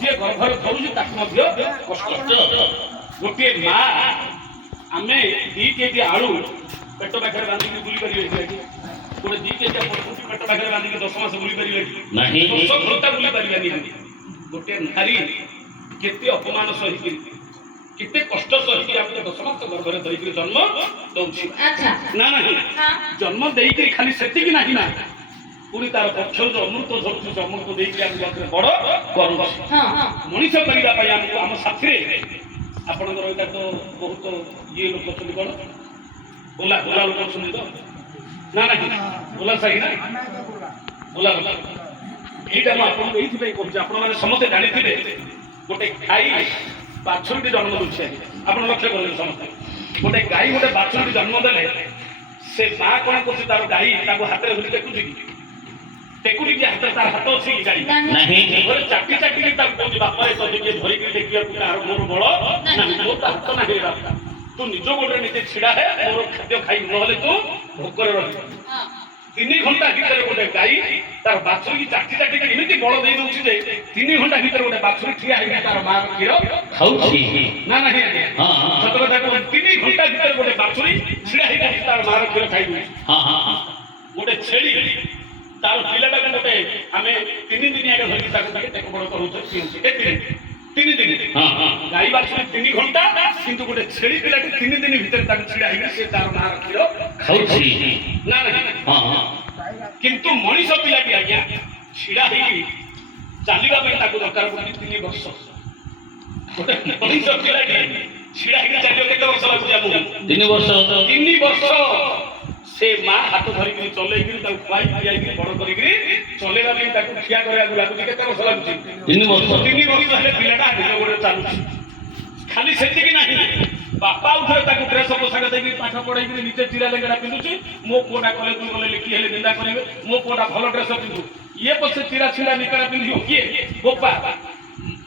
ଯିଏ ଗର୍ଭରେ ଧରୁଛି ତାକୁ ମଧ୍ୟ କଷ୍ଟ। ଗୋଟିଏ ମା ଆମେ 2 କେଜି ଆଳୁ ପେଟ ପାଖରେ ବାନ୍ଧିକି ବୁଲି ପାରିବେ କି? ଗୋଟେ 2 କେଜି ପଶୁଟି ପେଟ ପାଖରେ ବାନ୍ଧିକି 10 ମାସ ବୁଲି ପାରିବେ କି? 10 ଘଣ୍ଟା ବୁଲି ପାରିବାନି ଆମେ। ଗୋଟେ ନାରୀ କେତେ ଅପମାନ ସହିକି କେତେ କଷ୍ଟ ସହିକି ଆମେ 10 ମାସ ଗର୍ଭରେ ଧରିକି ଜନ୍ମ ଦଉଛି ନା ନାହିଁ? ଜନ୍ମ ଦେଇକି ଖାଲି ସେତିକି ନାହିଁ ନା, ପୁଣି ତାର ପକ୍ଷରୁ ଅମୃତ ଝରୁଛି, ଅମୃତ ଦେଇକି ଆମେ ବଡ କରୁଛି। ମଣିଷ କରିବା ପାଇଁ ଆମକୁ ଆମ ସାଥିରେ ଆପଣଙ୍କର ଏଇଟା ତ ବହୁତ ଇଏ ଲୋକ ଅଛନ୍ତି, କଣ ଓଲା ଓଲା ଲୋକ ଅଛନ୍ତି ତ ନା ନାହିଁ? ଓଲା ସାହି ନା ଓଲା ଓଲା। ଏଇଟା ମୁଁ ଆପଣଙ୍କୁ ଏଇଥିପାଇଁ କହୁଛି, ଆପଣମାନେ ସମସ୍ତେ ଜାଣିଥିବେ ଗୋଟେ ଗାଈ ବାଛୁରୀଟି ଜନ୍ମ ଦେଉଛି। ଆପଣ ଲକ୍ଷ୍ୟ କରନ୍ତୁ ସମସ୍ତେ, ଗୋଟେ ଗାଈ ଗୋଟେ ବାଛୁରୀଟି ଜନ୍ମ ଦେଲେ ସେ ମା କଣ କରୁଛି, ତାର ଗାଈ ତାକୁ ହାତରେ ଧରି ଟେକୁଛି କି? ଟେକୁଟି କି ହାତରେ ତାର ହାତ ଅଛି କି? ଗାଈ ଘରେ ଚାଟି ଚାଟିକି ତାକୁ କହୁଛି, ବାପା ଏ ତୋତେ ଧରିକି ଟେକିବାକୁ କାହାର ମୋର ବଳ ନାହିଁ, ମୋର ତ ହାତ ନାହିଁ ବାପା, ତୁ ନିଜ ଗୋଡ଼ରେ ନିଜେ ଛିଡ଼ା ହେ, ମୋର ଖାଦ୍ୟ ଖାଇବୁ, ନହେଲେ ତୁ ଭୋକରେ ରହିବୁ। 3 ଘଣ୍ଟା ଭିତରେ ଗୋଟେ ଗାଈ ତାର ବାଛୁରୀକି ଚାଟି ଚାଟିକି ଏମିତି ବଳ ଦେଇ ଦଉଛି ଯେ 3 ଘଣ୍ଟା ଭିତରେ ଗୋଟେ ବାଛୁରୀ ଠିଆ ହେଇକି ତାର ମାର କ୍ଷୀର ଖାଉଛି ନା ନାହିଁ? ସତ କଥା କହୁଛି, 3 ଘଣ୍ଟା ଭିତରେ ଗୋଟେ ବାଛୁରୀ ଛିଡ଼ା ହେଇକି ତାର ମାର କ୍ଷୀର ଖାଇଦଉଛି। ଗୋଟେ ଛେଳି ତାର ପିଲାଟାକୁ ଗୋଟେ ଆମେ 3 ଦିନ ଆগে ଧରିକି ତାକୁ ଟିକେ ଟେକ ବଡ଼ କରୁଛୁ, 3 ଦିନ। ଗାଈ ବାଛୁରୀ 3 ଘଣ୍ଟା, କିନ୍ତୁ ଗୋଟେ ଛେଳି ପିଲାଟି 3 ଦିନ ଭିତରେ ତାକୁ ଛିଡ଼ା ହେଇକି ସେ ତାର ମାର କ୍ଷୀର ଖାଉଛି ନା ନାହିଁ? କିନ୍ତୁ ମଣିଷ ପିଲାଟି ଆଜ୍ଞା ଛିଡ଼ା ହେଇକି ଚାଲିବା ପାଇଁ ତାକୁ ଦରକାର ପଡୁଛି 3 ବର୍ଷ। ଗୋଟେ ମଣିଷ ପିଲାଟି ଛିଡ଼ା ହେଇକି ଚାଲିବା କେତେ ବର୍ଷ ଲାଗୁଛି ଆମକୁ? 3 ବର୍ଷ। 3 ବର୍ଷ ସେ ମା ହାତ ଧରିକି ଚଲେଇକି ତାକୁ ଖୁଆଇ ପିଆଇକି ବଡ଼ କରିକି ଚଲେଇବା ପାଇଁ ତାକୁ ଠିଆ କରିବାକୁ ଲାଗୁଛି କେତେ ବର୍ଷ ଲାଗୁଛି? 3 ବର୍ଷ। 3 ବର୍ଷ ହେଲେ ପିଲାଟା ନିଜ ଗୋଡ଼ରେ ଚାଲୁଛି। ଖାଲି ସେତିକି ନାହିଁ, ବାପା ଉଠରେ ତାକୁ ଡ୍ରେସ ପୋଷାକ ଦେଇକି ପାଠ ପଢେଇକି ନିଜେ ଚିରା ଲେଙ୍ଗେଡ଼ା ପିନ୍ଧୁଛି। ମୋ ପୁଅଟା କଲେଜ ଗଲେ ଲେଖି ହେଲେ ନିନ୍ଦା କରିବେ, ମୋ ପୁଅଟା ଭଲ ଡ୍ରେସ ପିନ୍ଧୁ, ଇଏ ପଛେ ଚିରା ଛିଡ଼ା ନିକଡ଼ା ପିନ୍ଧିବ କିଏ? ବୋପା।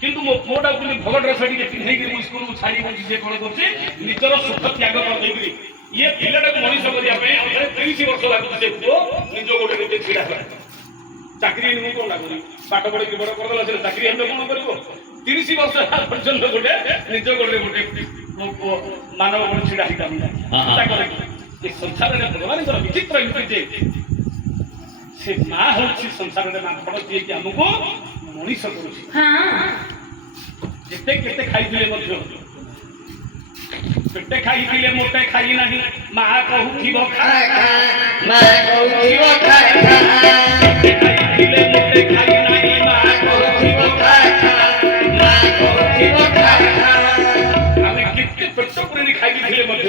କିନ୍ତୁ ମୋ ପୁଅଟାକୁ କିନ୍ତୁ ଭଲ ଡ୍ରେସ ଟିକେ ପିନ୍ଧେଇକି ମୁଁ ସ୍କୁଲକୁ ଛାଡ଼ି ବସି ସେ କଣ କରୁଛି, ନିଜର ସୁଖ ତ୍ୟାଗ କରିଦେଇକିରି ଇଏ ପିଲାଟାକୁ ମଣିଷ କରିବା ପାଇଁ 30 ବର୍ଷ ଲାଗୁଛି। ସେ ପୁଅ ନିଜ ଗୋଡ଼ରେ ନିଜେ ଛିଡ଼ା ହେଲା। ଚାକିରି ମୁଁ କଣ କରିବି, ପାଠ ପଢେଇକି ବଡ଼ କରିଦେଲା, ସେ ଚାକିରି ହେଲେ କଣ କରିବ? 30 ବର୍ଷ ପର୍ଯ୍ୟନ୍ତ ଗୋଟେ ନିଜ ଗୋଡ଼ରେ ଗୋଟେ ମାନବ ଗୋଡ଼ ଛିଡ଼ା ହେଇପାରିଲା। ଏ ସଂସାରରେ ଭଗବାନଙ୍କର ବିଚିତ୍ର ଏମିତି ଯେ ସେ ମା ହଉଛି ସଂସାରରେ ମାଙ୍କଡ଼, ଯିଏକି ଆମକୁ ମଣିଷ କରୁଛି। ଯେତେ କେତେ ଖାଇଥିଲେ ମଧ୍ୟ ପେଟେ ଖାଇଥିଲେ ମୋଟେ ଖାଇ ନାହିଁ, ମା କହୁଥିବ ଖାଏ ମା କହୁଥିବ ଖାଏ, ଖାଇଥିଲେ ମୋଟେ ଖାଇ ନାହିଁ, ମା କହୁଥିବ ଖାଏ ମା କହୁଥିବ ଖାଏ। ଆମେ କେତେ ପେଟ ପୁରେଇ ଖାଇଥିଲେ ମଧ୍ୟ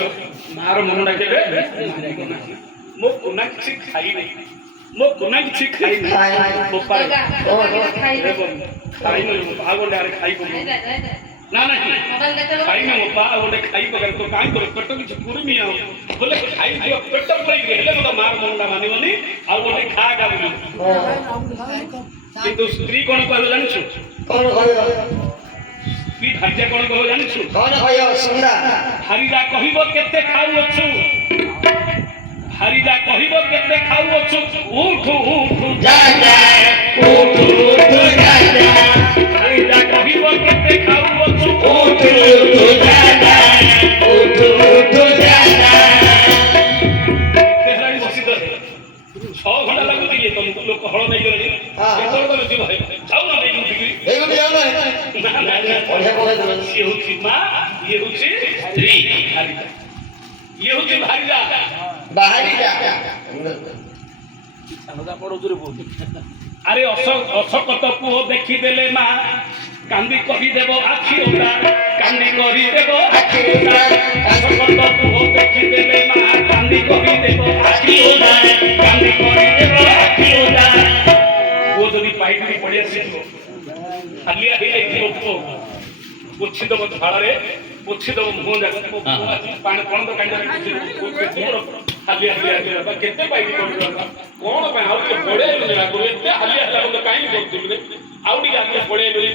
ମାର ମନଟା କେବେ ମୋ କୋନା କିଛି ଖାଇ ନାହିଁ, ମୋ କୋନା କିଛି ଖାଇ ନାହିଁ, ଖାଇବ ନା ନାହିଁ? ଖାଇନ ମୋ ପା ଗୋଟେ ଖାଇ ପକାରେ ତ କାହିଁ କର ପେଟ କିଛି ପୁରୁନି ଆଉ ବୋଲେ ଖାଇଦିଅ ପେଟ ପୁରେଇକି ହେଲେ ମୋ ମାର ମନଟା ମାନିବନି, ଆଉ ଗୋଟେ ଖା ଖା ବୋଲି। କିନ୍ତୁ ସ୍ତ୍ରୀ କଣ କହିବ ଜାଣିଛୁ? ସ୍ତ୍ରୀ ଭାର୍ଯ୍ୟା କଣ କହିବ ଜାଣିଛୁ? ହାରିରା କହିବ କେତେ ଖାଉଅଛୁ, ହାରିରା କହିବ କେତେ ଖାଉଅଛୁ, ଉଠୁ ଉଠୁ ଯା ଯା, ଉଠୁ ଉଠୁ ଯା ଯା, ହାରିରା କହିବ କେତେ ଖାଉଅଛୁ, ଉଠୁ ଉଠୁ ଯା ଯା, ଉଠୁ ଉଠୁ ଯା ଯା। କେହରାଣି ବସିତ 6 ଘଣ୍ଟା ଲାଗୁଛି କି ତମକୁ, ଲୋକ ହଳ ନେଇଗଲେଣି, କେତେବେଳେ ତମେ ଯିବ? ଯାଉନ ନେଇକି ଉଠିକି। ସିଏ ହଉଛି ମା, ଇଏ ହଉଛି ସ୍ତ୍ରୀ, ହାରିରା, ଇଏ ହଉଛି ଭାରିରା। ଆରେ ଅଶକତ ପୁଅ ଦେଖିଦେଲେ ମା କାନ୍ଦି କହିଦେବ ଆଖି ଓଦା, କାନ୍ଦି କରିଦେବ ଆଖି ଓଦା। ଅଶକତ ପୁଅ ଦେଖିଦେଲେ ମା କାନ୍ଦି କହିଦେବ ଆଖି ଓଦା, କାନ୍ଦି କରିଦେବ ଆଖି ଓଦା। ପୁଅ ଯଦି ପାଇକିରି ପଳେଇ ଆସିଥିବ, ହାଲିଆ ହେଇଯାଇଥିବ ପୁଅ, ପୋଛିଦବ ଝାଳରେ, ପୋଛିଦବ ମୁହଁ ଯାକ, ପାଣି କଣ ତ କାଣ୍ଡରେ ହାଲିଆ ହାଲିଆ କେତେ ପାଇକି କରିବ କଣ ପାଇଁ? ଆଉ ଟିକେ ପଳେଇଗଲେ ଏତେ ହାଲିଆ ହେଲା ବୋଲି କାହିଁକି କରୁଥିଲୁ? ଆଉ ଟିକେ ଆଗରେ ପଳେଇଗଲି,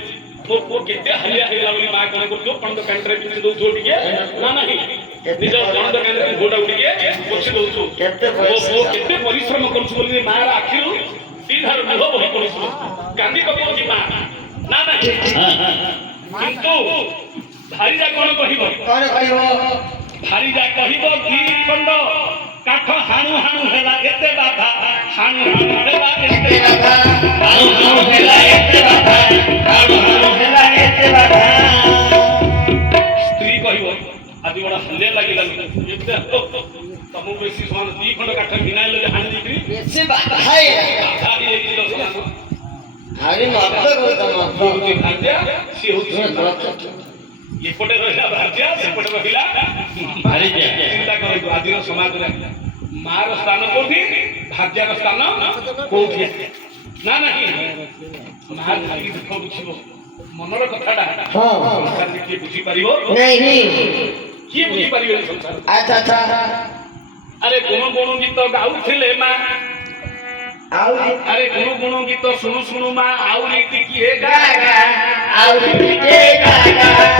ମୋ ପୁଅ କେତେ ହାଲିଆ ହେଇଗଲା ବୋଲି ମା କଣ କରୁଥିବ? ପଣତ କାଣ୍ଡରେ ପିନ୍ଧି ଦଉଥିବ ଟିକେ ନା ନାହିଁ? ନିଜ ପଣତ କାଣ୍ଡରେ ମୁହଁଟାକୁ ଟିକେ ପୋଛି ଦଉଛୁ। ମୋ ପୁଅ କେତେ ପରିଶ୍ରମ କରୁଛୁ ବୋଲି ମାର ଆଖିରୁ 2 ଧାର ଲୁହ ବହି ପଡୁଥିବ, କାନ୍ଦି ପକଉଛି ମା। ନା ନାହିଁ କିନ୍ତୁ ଭାରିଜା କଣ କହିବ ଭାରିଜା କହିବ ଦି ଖଣ୍ଡ କାଠ ହାଣୁ ହାଣୁ ହେଲା ଏତେ ବାଧା ହାଣୁ ହାଣୁ ହେଲା ଏତେ ବାଧା ହାଣୁ ହାଣୁ ହେଲା ଏତେ ବାଧା ହାଣୁ ହାଣୁ ହେଲା ଏତେ ବାଧା ସ୍ତ୍ରୀ କହିବ ଆଜି ବଡ଼ ହାଲିଆ ଲାଗିଲା ଏତେ ତମକୁ ବେଶୀ ସମାନ ଦି ଖଣ୍ଡ କାଠ ଭିନାଇଲେ ହାଣି ଦେଇକିରି ବେଶୀ ବାଧା ହେଇଯାଇଥିଲ ଆରେ ମତ ଭାର୍ଯ୍ୟା ସିଏ ହଉଛି ଏପଟେ ରହିଲା ଭାର୍ଯ୍ୟା ସେପଟେ ରହିଲା ଭାରିଜା ଚିନ୍ତା କରନ୍ତୁ ଆଜିର ସମାଜରେ ମାର ସ୍ଥାନ କୋଉଠି ଭାର୍ଯ୍ୟାର ସ୍ଥାନ କୋଉଠି ନା ନାହିଁ ମା ଖାଲି ଦୁଃଖ ବୁଝିବ ମନର କଥାଟା ସଂସାରରେ କିଏ ବୁଝିପାରିବ କିଏ ବୁଝିପାରିବ ସଂସାର ଆରେ ଗୁଣ ଗୁଣ ଗୀତ ଗାଉଥିଲେ ମା अरे गुणु गुणु गीत सुनु सुनु मा आउरी टिकिए गागा आउरी टिकिए गागा